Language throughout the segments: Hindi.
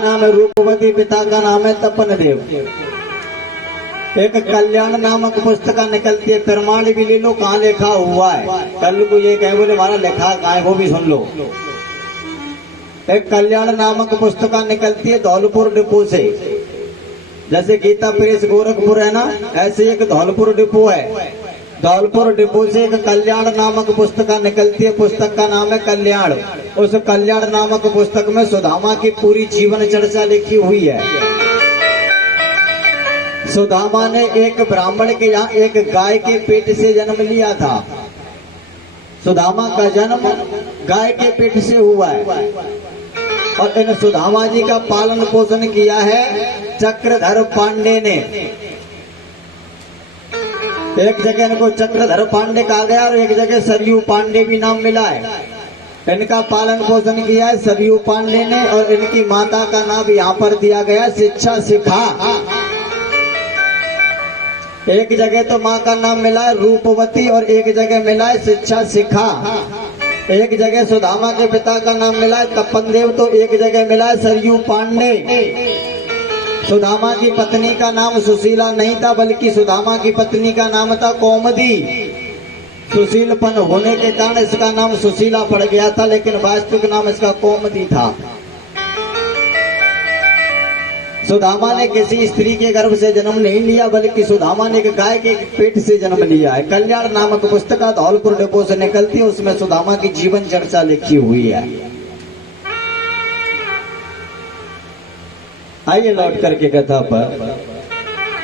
नाम है रूपवती, पिता का नाम है तपन देव। एक कल्याण नामक पुस्तक निकलती है, प्रमाण भी ले लो कहाँ लिखा हुआ है। कल को ये कहे बोले हमारा लिखा कहाँ है, वो भी सुन लो। एक कल्याण नामक पुस्तक निकलती है धौलपुर डिपो से। जैसे गीता प्रेस गोरखपुर है ना, ऐसे एक धौलपुर डिपो है। धौलपुर डिपो से एक कल्याण नामक पुस्तक निकलती है, पुस्तक का नाम है कल्याण। उस कल्याण नामक पुस्तक में सुदामा की पूरी जीवन चर्चा लिखी हुई है। सुदामा ने एक ब्राह्मण के यहाँ एक गाय के पेट से जन्म लिया था। सुदामा का जन्म गाय के पेट से हुआ है और इन सुदामा जी का पालन पोषण किया है चक्रधर पांडे ने। एक जगह इनको चक्रधर पांडे कहा गया और एक जगह सरयू पांडे भी नाम मिला है। इनका पालन पोषण किया है सरयू पांडे ने और इनकी माता का नाम यहाँ पर दिया गया शिक्षा शिखा। एक जगह तो माँ का नाम मिला है रूपवती और एक जगह मिला है शिक्षा शिखा। एक जगह सुदामा के पिता का नाम मिला है तपन देव, तो एक जगह मिला है सरयू पांडे। सुदामा की पत्नी का नाम सुशीला नहीं था, बल्कि सुदामा की पत्नी का नाम था कौमदी। सुशीलपन होने के कारण इसका नाम सुशीला पड़ गया था, लेकिन वास्तविक नाम इसका कौमदी था। सुदामा ने किसी स्त्री के गर्भ से जन्म नहीं लिया, बल्कि सुदामा ने एक गाय के पेट से जन्म लिया है। कल्याण नामक पुस्तक धौलपुर डिपो से निकलती है, उसमें सुदामा की जीवन चर्चा लिखी हुई है। आइए लौट करके कथा पर।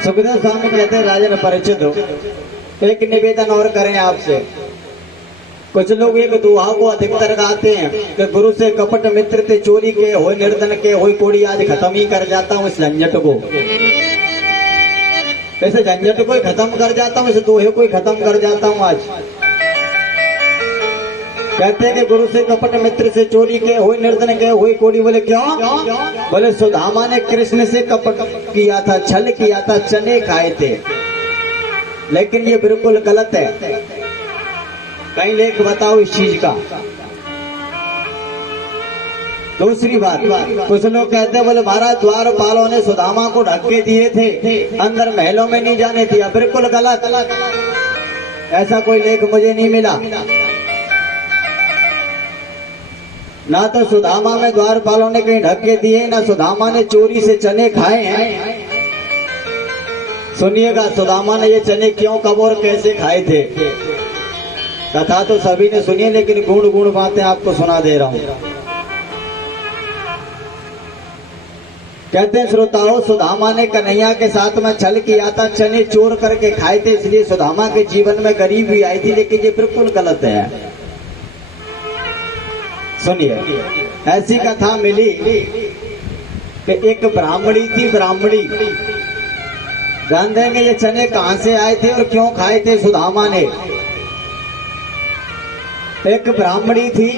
सुखदेव स्वामी कहते हैं राजन परिचित हो, एक निवेदन और करें आपसे। कुछ लोग एक दोहा को अधिकतर गाते हैं कि गुरु से कपट मित्र ते चोरी के हो निर्धन के हो कोड़ी, आज खत्म ही कर जाता हूँ इस झंझट को। ऐसे झंझट को खत्म कर जाता हूँ, इस दोहे को खत्म कर जाता हूँ आज। कहते हैं कि गुरु से कपट मित्र से चोरी के हो निर्धन के हो कोड़ी। बोले क्यों? बोले सुदामा ने कृष्ण से कपट किया था, छल किया था, चने खाए थे। लेकिन ये बिल्कुल गलत है। कहीं लेख बताओ इस चीज का। दूसरी बात, कुछ लोग कहते हैं बोले महाराज द्वारपालों ने सुदामा को ढके दिए थे, अंदर महलों में नहीं जाने दिया। बिल्कुल गलत, ऐसा कोई लेख मुझे नहीं मिला। ना तो सुदामा में द्वारपालों ने कहीं ढके दिए, ना सुदामा ने चोरी से चने खाए हैं। सुनिएगा सुदामा ने ये चने क्यों, कब और कैसे खाए थे। कथा तो सभी ने सुनी, लेकिन गुण गुण बातें आपको सुना दे रहा हूं। कहते हैं श्रोताओं, सुदामा ने कन्हैया के साथ में छल किया था, चने चोर करके खाए थे, इसलिए सुदामा के जीवन में गरीबी आई थी। लेकिन ये बिल्कुल गलत है। सुनिए, ऐसी कथा मिली कि एक ब्राह्मणी थी। ब्राह्मणी जान देंगे ये चने कहां से आए थे और क्यों खाए थे सुदामा ने। एक ब्राह्मणी थी,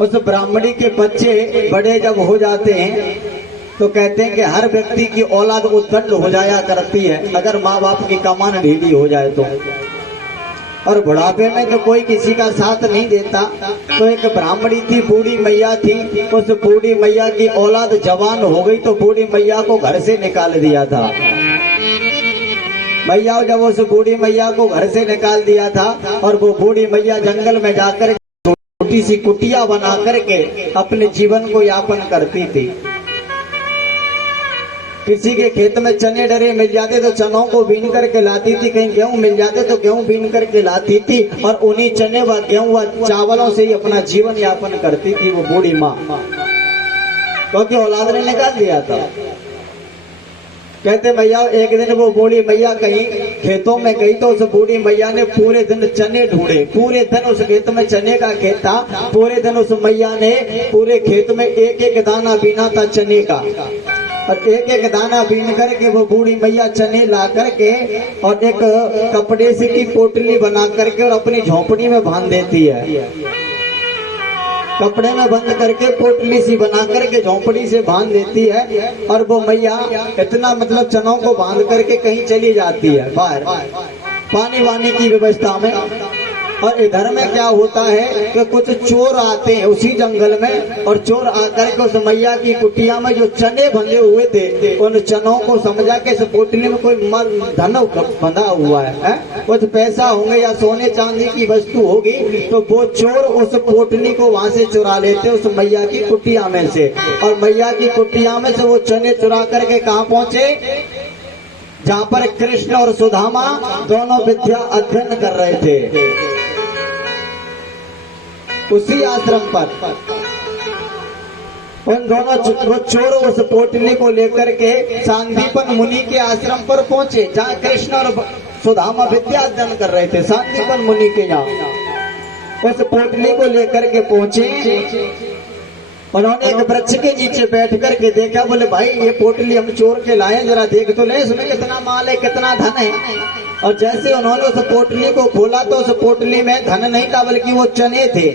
उस ब्राह्मणी के बच्चे बड़े जब हो जाते हैं तो कहते हैं कि हर व्यक्ति की औलाद उद्दंड हो जाया करती है अगर माँ बाप की कमान ढीली हो जाए तो। और बुढ़ापे में तो कोई किसी का साथ नहीं देता। तो एक ब्राह्मणी थी, बूढ़ी मैया थी। उस बूढ़ी मैया की औलाद जवान हो गई तो बूढ़ी मैया को घर से निकाल दिया था। मैया जब उस बूढ़ी मैया को घर से निकाल दिया था और वो बूढ़ी मैया जंगल में जाकर छोटी सी कुटिया बना करके अपने जीवन को यापन करती थी। किसी के खेत में चने डरे मिल जाते तो चनों को बीन करके लाती थी, कहीं गेहूं मिल जाते तो गेहूं बीन करके लाती थी और उन्हीं चने व गेहूं व चावलों से ही अपना जीवन यापन करती थी वो बूढ़ी माँ, क्योंकि औलाद ने निकाल दिया था। कहते भैया एक दिन वो बूढ़ी मैया कहीं खेतों में गई तो उस बूढ़ी मैया ने पूरे दिन चने ढूंढे। पूरे दिन उस खेत में चने का खेत था। पूरे दिन उस मैया ने पूरे खेत में एक एक दाना बीना था चने का और एक एक दाना बीन करके वो बूढ़ी मैया चने ला करके और एक कपड़े से की पोटली बना करके और अपनी झोपड़ी में बांध देती है। कपड़े में बंद करके पोटली सी बना करके झोपड़ी से बांध देती है और वो मैया इतना मतलब चनों को बांध करके कहीं चली जाती है बाहर पानी वानी की व्यवस्था में। और इधर में क्या होता है कि कुछ चोर आते हैं उसी जंगल में, और चोर आकर के उस मैया की कुटिया में जो चने बंधे हुए थे उन चनों को समझा के इस पोटली में कोई धन बंधा हुआ है, कुछ पैसा होंगे या सोने चांदी की वस्तु होगी, तो वो चोर उस पोटली को वहां से चुरा लेते उस मैया की कुटिया में से। और मैया की कुटिया में से वो चने चुरा करके कहाँ पहुंचे, जहाँ पर कृष्ण और सुदामा दोनों विद्या अध्ययन कर रहे थे, उसी आश्रम पर। उन दोनों वो चोर उस पोटली को लेकर के सांदीपन मुनि के आश्रम पर पहुंचे, जहाँ कृष्ण और सुदामा विद्या अध्ययन कर रहे थे, सांदीपन मुनि के यहाँ। उस पोटली को लेकर के पहुंचे, उन्होंने एक वृक्ष के नीचे बैठ करके देखा, बोले भाई ये पोटली हम चोर के लाए, जरा देख तो ले इसमें कितना माल है, कितना धन है। और जैसे उन्होंने उस पोटली को खोला तो उस पोटली में धन नहीं था, बल्कि वो चने थे।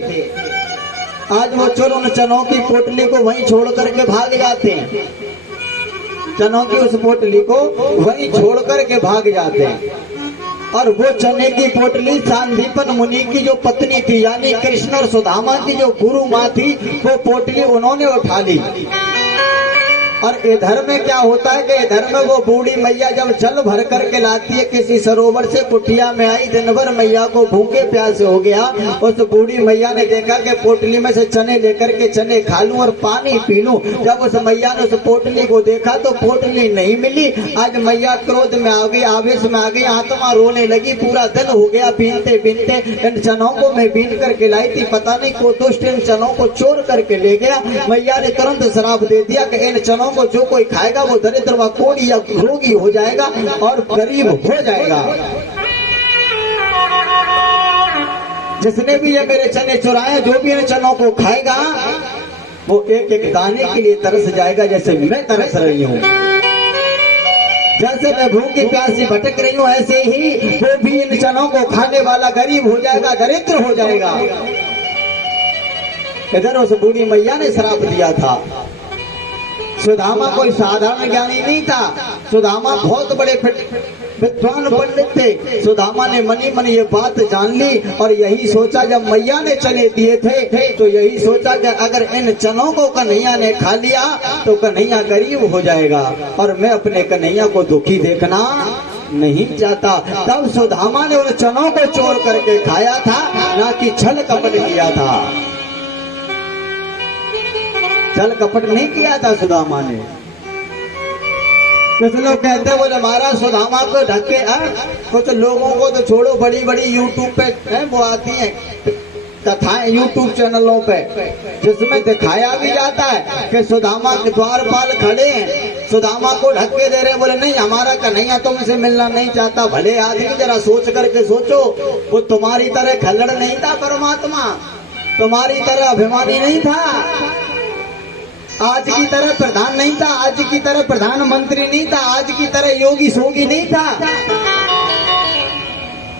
आज वो चोर उन चनों की पोटली को वहीं छोड़ करके भाग जाते हैं, चनों की उस पोटली को वहीं छोड़ करके भाग जाते हैं। और वो चने की पोटली सांदीपन मुनि की जो पत्नी थी, यानी कृष्ण और सुदामा की जो गुरु माँ थी, वो पोटली उन्होंने उठा ली। और इधर में क्या होता है कि इधर में वो बूढ़ी मैया जब जल भर करके लाती है किसी सरोवर से, कुटिया में आई, दिन भर मैया को भूखे प्यासे हो गया। उस बूढ़ी मैया ने देखा कि पोटली में से चने लेकर के चने खा लूं और पानी पी लूं। जब उस मैया ने उस पोटली को देखा तो पोटली नहीं मिली। आज मैया क्रोध में आ गई, आवेश में आ गई, आत्मा रोने लगी, पूरा दिन हो गया बीनते बीनते इन चनों को मैं बीन करके लाई थी, पता नहीं को दुष्ट इन चनों को चोर करके ले गया। मैया ने तुरंत श्राप दे दिया कि इन चनों को जो कोई खाएगा वो दरिद्र व कोढ़ी या रोगी हो जाएगा और गरीब हो जाएगा। जिसने भी ये मेरे चने चुराए, जो भी इन चनों को खाएगा वो एक एक दाने के लिए तरस जाएगा, जैसे मैं तरस रही हूँ। जैसे मैं भूखी प्यासी भटक रही हूँ, ऐसे ही वो भी इन चनों को खाने वाला गरीब हो जाएगा, दरिद्र हो जाएगा। इधर उस बूढ़ी मैया ने श्राप दिया था। सुदामा कोई साधारण ज्ञानी नहीं था, सुदामा बहुत बड़े विद्वान पंडित थे। सुदामा ने मनी मन ये बात जान ली और यही सोचा, जब मैया ने चने दिए थे तो यही सोचा कि अगर इन चनों को कन्हैया ने खा लिया तो कन्हैया गरीब हो जाएगा और मैं अपने कन्हैया को दुखी देखना नहीं चाहता। तब सुदामा ने उन चनों को चोर करके खाया था, ना कि छल कपट किया था। छल कपट नहीं किया था सुदामा ने। कुछ लोग कहते हैं, बोले महाराज सुदामा को ढके, कुछ लोगों को तो छोड़ो, बड़ी बड़ी यूट्यूब पे वो आती है कथाएं यूट्यूब चैनलों पे, जिसमें दिखाया भी जाता है कि सुदामा के द्वारपाल खड़े हैं, सुदामा को ढके दे रहे हैं। बोले नहीं, हमारा कन्हैया तुमसे मिलना नहीं चाहता। भले आदमी, जरा सोच करके सोचो, वो तुम्हारी तरह खल्लड़ नहीं था परमात्मा, तुम्हारी तरह अभिमानी नहीं था, आज की तरह प्रधान नहीं था, आज की तरह प्रधानमंत्री नहीं था, आज की तरह योगी सोगी नहीं था।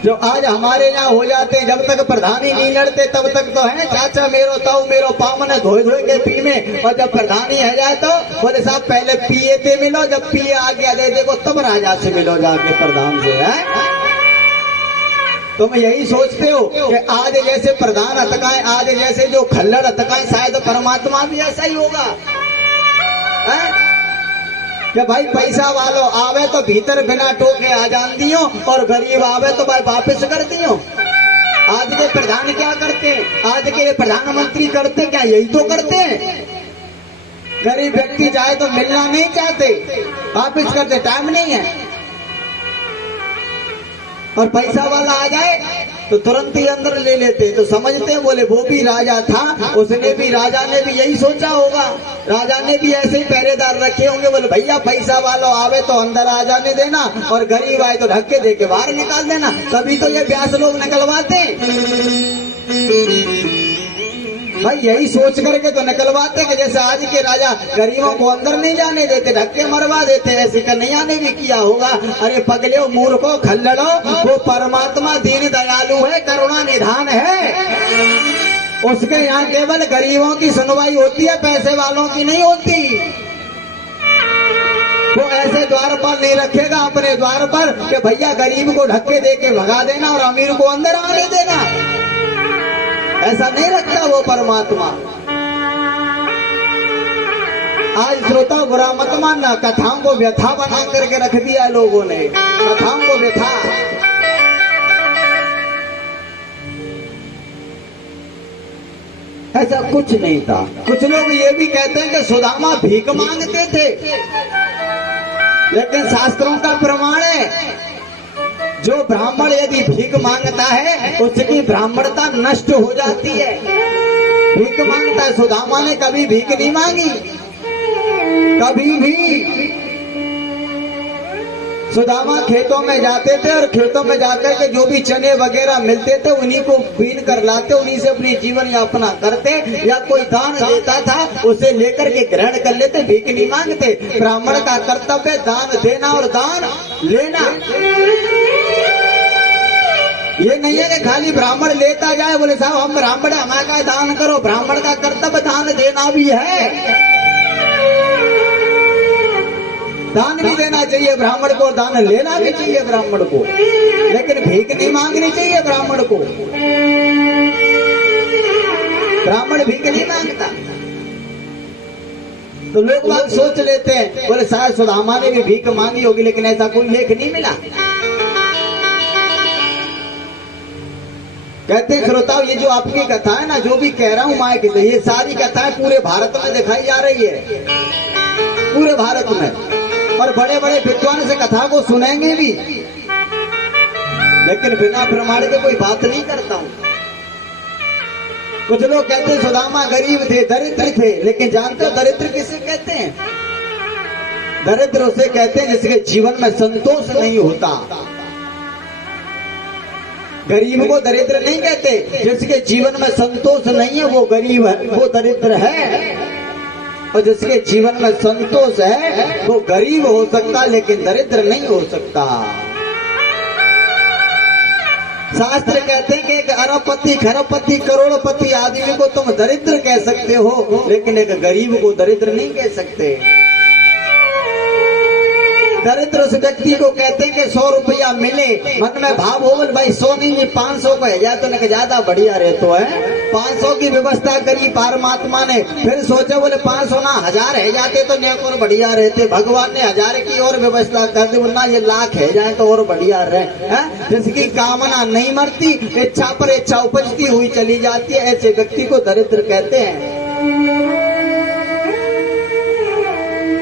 जो आज हमारे यहाँ हो जाते, जब तक प्रधानी नहीं लड़ते तब तक तो है चाचा मेरो ताऊ मेरो पामन धोए धोए के पी में, और जब प्रधानी है जाए तो बोले साहब पहले पिए थे मिलो, जब पिए आ गया दे देखो तब राजा से मिलो जाके प्रधान से। है तुम यही सोचते हो कि आज जैसे प्रधान अटकाए, आज जैसे जो खल्लड़ अटकाए, शायद परमात्मा भी ऐसा ही होगा। कि भाई पैसा वालों आवे तो भीतर बिना टोके आ जान दियो, और गरीब आवे तो भाई वापस कर दियो। आज के प्रधान क्या करते हैं, आज के प्रधानमंत्री करते क्या, यही तो करते हैं। गरीब व्यक्ति जाए तो मिलना नहीं चाहते, वापस करते, टाइम नहीं है। और पैसा वाला आ जाए तो तुरंत ही अंदर ले लेते। तो समझते हैं, बोले वो भी राजा था, उसने भी, राजा ने भी यही सोचा होगा, राजा ने भी ऐसे ही पहरेदार रखे होंगे। बोले भैया पैसा वालों आवे तो अंदर आ जाने देना, और गरीब आए तो धक्के दे के बाहर निकाल देना। तभी तो ये व्यास लोग निकलवाते भाई, यही सोच करके तो निकलवाते कि जैसे आज के राजा गरीबों को अंदर नहीं जाने देते, धक्के मरवा देते। ऐसे कन्हैया ने भी किया होगा। अरे पगले मूर्खों खल्लड़ो, वो परमात्मा दीन दयालु है, करुणा निधान है, उसके यहाँ केवल गरीबों की सुनवाई होती है, पैसे वालों की नहीं होती। वो ऐसे द्वार पर नहीं रखेगा अपने द्वार पर कि भैया गरीब को धक्के दे के भगा देना और अमीर को अंदर आने देना। ऐसा नहीं रखता वो परमात्मा। आज श्रोता बुरा मत मानना, कथाओं को व्यथा बना करके रख दिया लोगों ने, कथाओं को व्यथा। ऐसा कुछ नहीं था। कुछ लोग ये भी कहते हैं कि सुदामा भीख मांगते थे, लेकिन शास्त्रों का प्रमाण है जो ब्राह्मण यदि भीख मांगता है उसकी ब्राह्मणता नष्ट हो जाती है। भीख मांगता है, सुदामा ने कभी भीख नहीं मांगी, कभी भी। सुदामा खेतों में जाते थे और खेतों में जाकर के जो भी चने वगैरह मिलते थे उन्हीं को बीन कर लाते, उन्हीं से अपनी जीवन यापना करते, या कोई दान देता था उसे लेकर के ग्रहण कर लेते, भीख नहीं मांगते। ब्राह्मण का कर्तव्य दान देना और दान लेना। ये नहीं है कि खाली ब्राह्मण लेता जाए, बोले साहब हम ब्राह्मण हमारा दान करो। ब्राह्मण का कर्तव्य दान देना भी है, दान भी देना चाहिए ब्राह्मण को, दान लेना भी चाहिए ब्राह्मण को, लेकिन भीख नहीं मांगनी चाहिए ब्राह्मण को। ब्राह्मण भीख नहीं मांगता। तो लोग बात सोच लेते हैं, बोले शायद सुदामा ने भी भीख मांगी होगी, लेकिन ऐसा कोई लेख नहीं मिला। कहते हैं श्रोताओ, ये जो आपकी कथा है ना, जो भी कह रहा हूं माँ की, ये सारी कथाएं पूरे भारत में दिखाई जा रही है, पूरे भारत में। और बड़े बड़े विद्वान से कथा को सुनेंगे भी, लेकिन बिना प्रमाण के कोई बात नहीं करता हूं। कुछ लोग कहते हैं सुदामा गरीब थे, दरिद्र थे, लेकिन जानते हो दरिद्र किसे कहते हैं? दरिद्र उसे कहते हैं जिसके जीवन में संतोष नहीं होता। गरीब को दरिद्र नहीं कहते, जिसके जीवन में संतोष नहीं है वो गरीब है, वो दरिद्र है। और जिसके जीवन में संतोष है वो गरीब हो सकता, लेकिन दरिद्र नहीं हो सकता। शास्त्र कहते हैं कि एक अरबपति, खरबपति, करोड़पति आदमी को तुम दरिद्र कह सकते हो, लेकिन एक गरीब को दरिद्र नहीं कह सकते। दरिद्र उस व्यक्ति को कहते हैं कि 100 रुपया मिले, मन में भाव हो भाई 100 नहीं 500 को है जाए तो ज्यादा बढ़िया रहते है। 500 की व्यवस्था करी परमात्मा ने, फिर सोचे बोले 500 ना 1000 है जाते तो नेक और बढ़िया रहते। भगवान ने 1000 की और व्यवस्था कर दी, वरना ये लाख है जाए तो और बढ़िया रहे। जिसकी कामना नहीं मरती, इच्छा पर इच्छा उपजती हुई चली जाती है, ऐसे व्यक्ति को दरिद्र कहते हैं।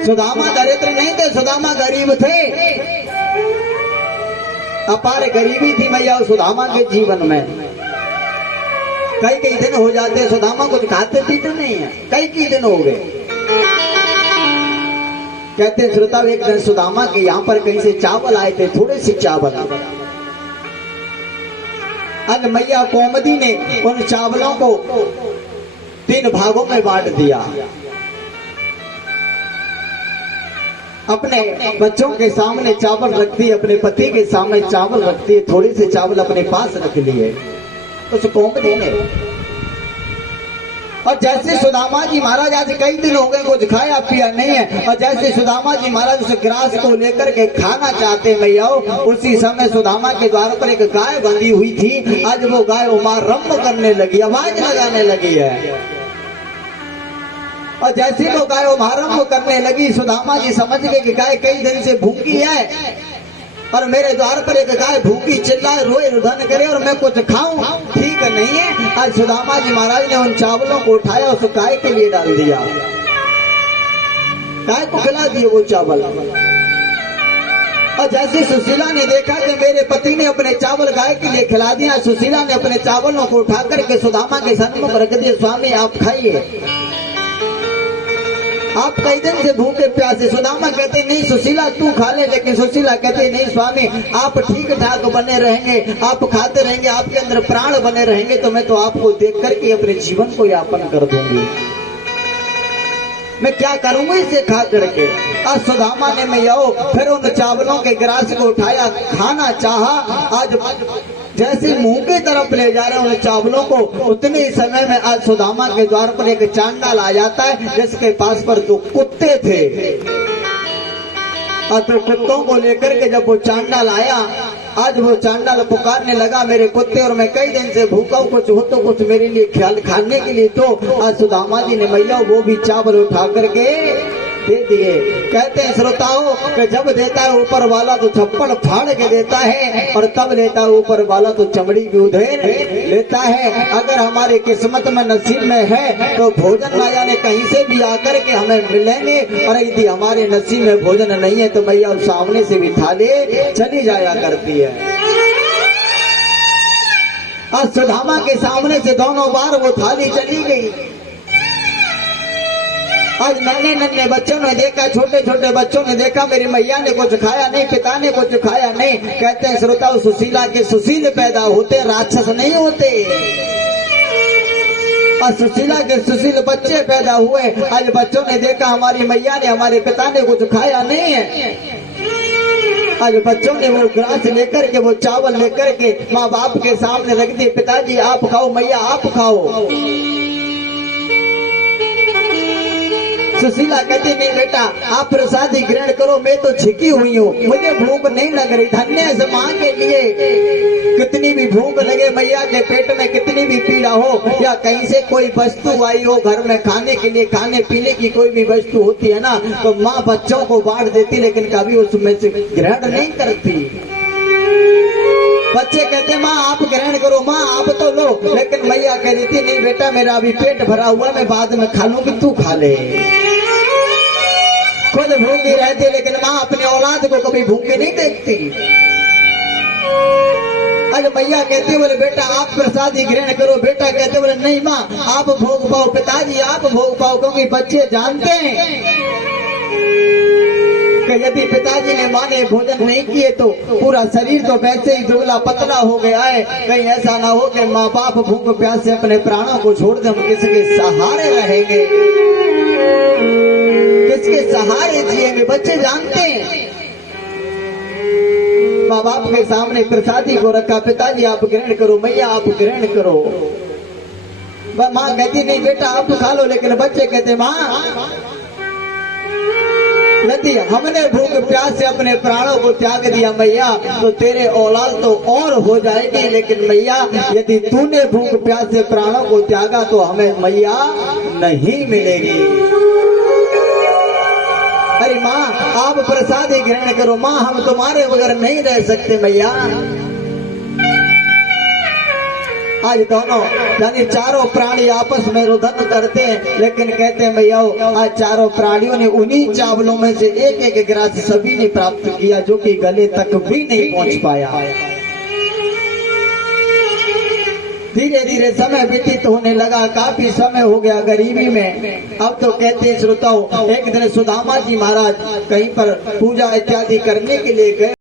सुदामा दरिद्र नहीं थे, सुदामा गरीब थे। अपार गरीबी थी मैया सुदामा के जीवन में। कई दिन हो जाते सुदामा कुछ खाते पीते नहीं है, कई दिन हो गए। कहते श्रोता, एक दिन सुदामा के यहाँ पर कहीं से चावल आए थे, थोड़े से चावल। अब मैया कौमदी ने उन चावलों को 3 भागों में बांट दिया। अपने बच्चों के सामने चावल रख दिए, अपने पति के सामने चावल रख दिए, थोड़े से चावल अपने पास रख लिए उस कौमदी ने। और जैसे सुदामा जी महाराज आज कई दिन हो गए कुछ खाया पिया नहीं है, और जैसे सुदामा जी महाराज उस ग्रास को लेकर के खाना चाहते मैया, उसी समय सुदामा के द्वार पर एक गाय बंधी हुई थी। आज वो गाय उमार रंभ करने लगी, आवाज लगाने लगी है। और जैसे वो गाय उमारंभ करने लगी, सुदामा जी समझ गए कि गाय कई दिन से भूखी है, और मेरे द्वार पर एक गाय भूखी चिल्लाए, रोए, रुदन करे और मैं कुछ खाऊं, ठीक नहीं है। आज सुदामा जी महाराज ने उन चावलों को उठाया, उस गाय के लिए डाल दिया, गाय को खिला दिए वो चावल। और जैसे सुशीला ने देखा कि मेरे पति ने अपने चावल गाय के लिए खिला दिया, सुशीला ने अपने चावलों को उठा करके सुदामा के सन्मुख रख दिए, स्वामी आप खाइए, आप कई दिन से भूखे प्यासे। सुदामा कहते नहीं सुशीला तू खा ले, लेकिन सुशीला कहते नहीं स्वामी आप ठीक ठाक बने रहेंगे, आप खाते रहेंगे, आपके अंदर प्राण बने रहेंगे, तो मैं तो आपको देख करके अपने जीवन को यापन कर दूंगी, मैं क्या करूंगा इसे खा करके। आज सुदामा ने मैं आओ फिर उन चावलों के गिलास को उठाया, खाना चाहा। आज जैसे मुंह की तरफ ले जा रहे उन चावलों को, उतने ही समय में आज सुदामा के द्वार पर एक चांडाल आ जाता है, जिसके पास पर 2 कुत्ते थे। और तो कुत्तों को लेकर के जब वो चांडाल आया, आज वो चांडाल पुकारने लगा मेरे कुत्ते और मैं कई दिन से भूखा हूँ, कुछ हो तो कुछ मेरे लिए ख्याल खाने के लिए। तो आज सुदामा जी ने मैया वो भी चावल उठा करके दे दिए। कहते हैं श्रोताओं कि जब देता है ऊपर वाला तो छप्पड़ फाड़ के देता है, और तब लेता है ऊपर वाला तो चमड़ी भी उधेड़ लेता है। अगर हमारे किस्मत में नसीब में है तो भोजन ना जाने कहीं से भी आकर के हमें मिलेंगे, और यदि हमारे नसीब में भोजन नहीं है तो मैया सामने से भी थाली चली जाया करती है। और सुदामा के सामने से दोनों बार वो थाली चली गई। आज नन्हे नन्हे बच्चों ने देखा, छोटे छोटे बच्चों ने देखा मेरी मैया ने कुछ खाया नहीं, पिता ने कुछ खाया नहीं। कहते हैं श्रोताओं सुशीला के सुशील पैदा होते, राक्षस नहीं होते। और सुशीला के सुशील बच्चे पैदा हुए। आज बच्चों ने देखा हमारी मैया ने, हमारे पिता ने कुछ खाया नहीं है। आज बच्चों ने वो ग्रास लेकर के, वो चावल लेकर के माँ बाप के सामने रख दिए। पिताजी आप खाओ, मैया आप खाओ। सुशीला कहती नहीं बेटा आप प्रसादी ग्रहण करो, मैं तो छिकी हुई हूँ, मुझे भूख नहीं लग रही। धन्य है माँ के लिए, कितनी भी भूख लगे, मैया के पेट में कितनी भी पीड़ा हो, या कहीं से कोई वस्तु आई हो घर में खाने के लिए, खाने पीने की कोई भी वस्तु होती है ना, तो माँ बच्चों को बांट देती, लेकिन कभी उसमें से ग्रहण नहीं करती। बच्चे कहते माँ आप ग्रहण करो, माँ आप तो लो, लेकिन मैया कह देती नहीं बेटा मेरा अभी पेट भरा हुआ, मैं बाद में खा लूंगी, तू खा ले। खुद भूखी रहती, लेकिन माँ अपने औलाद को कभी भूखी नहीं देखती। अरे मैया कहती बोले बेटा आप प्रसादी ग्रहण करो, बेटा कहते बोले नहीं माँ आप भोग पाओ, पिताजी आप भोग पाओ, क्योंकि बच्चे जानते हैं कि यदि पिताजी ने माँ ने भोजन नहीं किए तो पूरा शरीर तो वैसे ही दुबला पतला हो गया है। कहीं ऐसा ना हो कि माँ बाप भूख प्यास से अपने प्राणों को छोड़ दे, हम किसके सहारे रहेंगे, किसके सहारे जिएंगे। बच्चे जानते हैं। माँ बाप के सामने प्रसादी को रखा, पिताजी आप ग्रहण करो, मैया आप ग्रहण करो। माँ कहती नहीं बेटा आप खा लो, लेकिन बच्चे कहते माँ यदि हमने भूख प्यास से अपने प्राणों को त्याग दिया मैया तो तेरे औलाद तो और हो जाएगी, लेकिन मैया यदि तूने भूख प्यास से प्राणों को त्यागा तो हमें मैया नहीं मिलेगी। अरे माँ आप प्रसादी ग्रहण करो, माँ हम तुम्हारे बगैर नहीं रह सकते मैया। आज दोनों यानी चारों प्राणी आपस में रुदन करते हैं, लेकिन कहते हैं भैया आज चारों प्राणियों ने उन्हीं चावलों में से एक एक ग्रास सभी ने प्राप्त किया, जो कि गले तक भी नहीं पहुंच पाया। धीरे धीरे समय व्यतीत होने लगा, काफी समय हो गया गरीबी में। अब तो कहते हैं श्रोताओं एक दिन सुदामा जी महाराज कहीं पर पूजा इत्यादि करने के लिए गए।